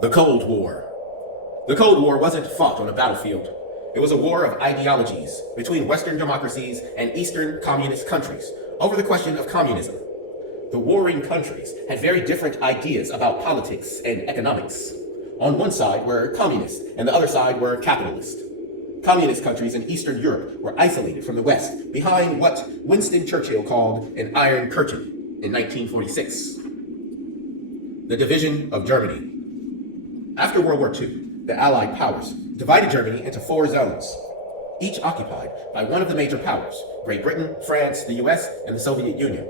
The Cold War. The Cold War wasn't fought on a battlefield. It was a war of ideologies between Western democracies and Eastern communist countries over the question of communism. The warring countries had very different ideas about politics and economics. On one side were communists, and the other side were capitalists. Communist countries in Eastern Europe were isolated from the West behind what Winston Churchill called an Iron Curtain in 1946. The division of Germany. After World War II, the Allied powers divided Germany into 4 zones, each occupied by one of the major powers: Great Britain, France, the US, and the Soviet Union.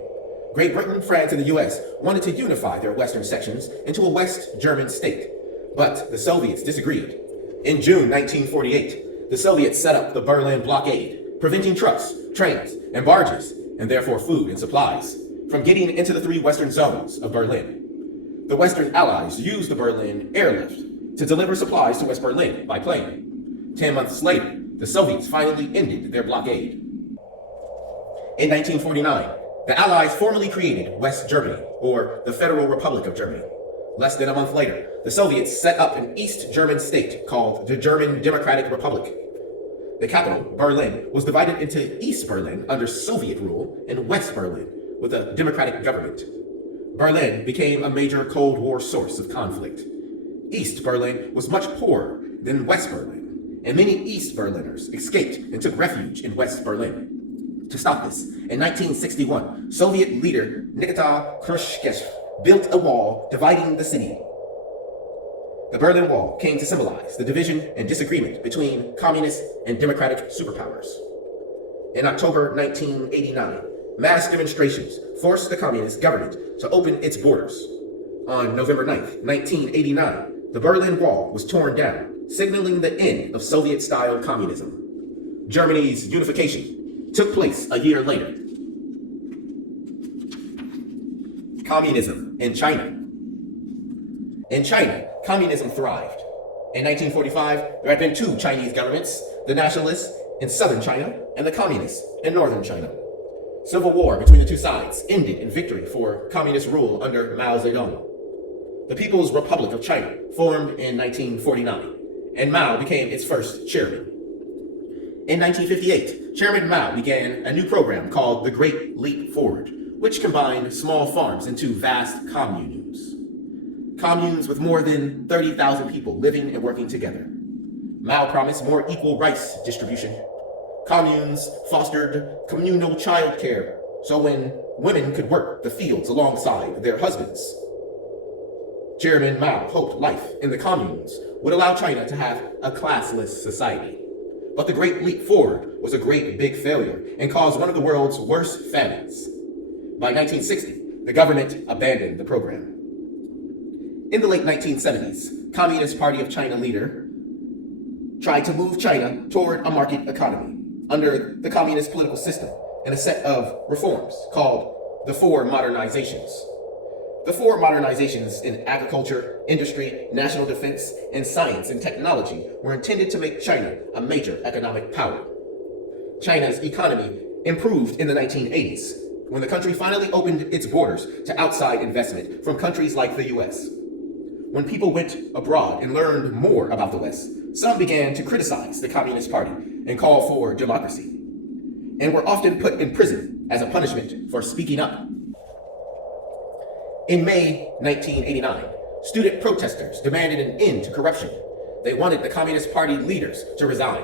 Great Britain, France, and the US wanted to unify their western sections into a West German state, but the Soviets disagreed. In June 1948, the Soviets set up the Berlin Blockade, preventing trucks, trains, and barges, and therefore food and supplies, from getting into the 3 western zones of Berlin. The Western Allies used the Berlin airlift to deliver supplies to West Berlin by plane. 10 months later, the Soviets finally ended their blockade. In 1949, the Allies formally created West Germany, or the Federal Republic of Germany. Less than a month later, the Soviets set up an East German state called the German Democratic Republic. The capital, Berlin, was divided into East Berlin under Soviet rule and West Berlin with a democratic government. Berlin became a major Cold War source of conflict. East Berlin was much poorer than West Berlin, and many East Berliners escaped and took refuge in West Berlin. To stop this, in 1961, Soviet leader Nikita Khrushchev built a wall dividing the city. The Berlin Wall came to symbolize the division and disagreement between communist and democratic superpowers. In October 1989, mass demonstrations forced the communist government to open its borders. On November 9, 1989, the Berlin Wall was torn down, signaling the end of Soviet-style communism. Germany's unification took place a year later. Communism in China. In China, communism thrived. In 1945, there had been 2 Chinese governments, the nationalists in southern China and the communists in northern China. Civil war between the 2 sides ended in victory for communist rule under Mao Zedong. The People's Republic of China formed in 1949, and Mao became its first chairman. In 1958, Chairman Mao began a new program called the Great Leap Forward, which combined small farms into vast communes. Communes with more than 30,000 people living and working together. Mao promised more equal rights distribution. Communes fostered communal child care, so when women could work the fields alongside their husbands. Chairman Mao hoped life in the communes would allow China to have a classless society. But the Great Leap Forward was a great big failure and caused one of the world's worst famines. By 1960, the government abandoned the program. In the late 1970s, Communist Party of China leader tried to move China toward a market economy under the communist political system and a set of reforms called the 4 modernizations. The 4 modernizations in agriculture, industry, national defense, and science and technology were intended to make China a major economic power. China's economy improved in the 1980s, when the country finally opened its borders to outside investment from countries like the US. When people went abroad and learned more about the West, some began to criticize the Communist Party and call for democracy, and were often put in prison as a punishment for speaking up. In May 1989, student protesters demanded an end to corruption. They wanted the Communist Party leaders to resign.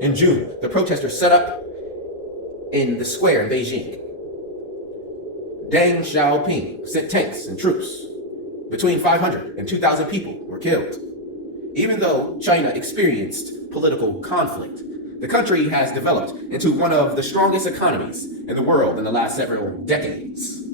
In June, the protesters set up in the square in Beijing. Deng Xiaoping sent tanks and troops. Between 500 and 2,000 people were killed. Even though China experienced political conflict, the country has developed into one of the strongest economies in the world in the last several decades.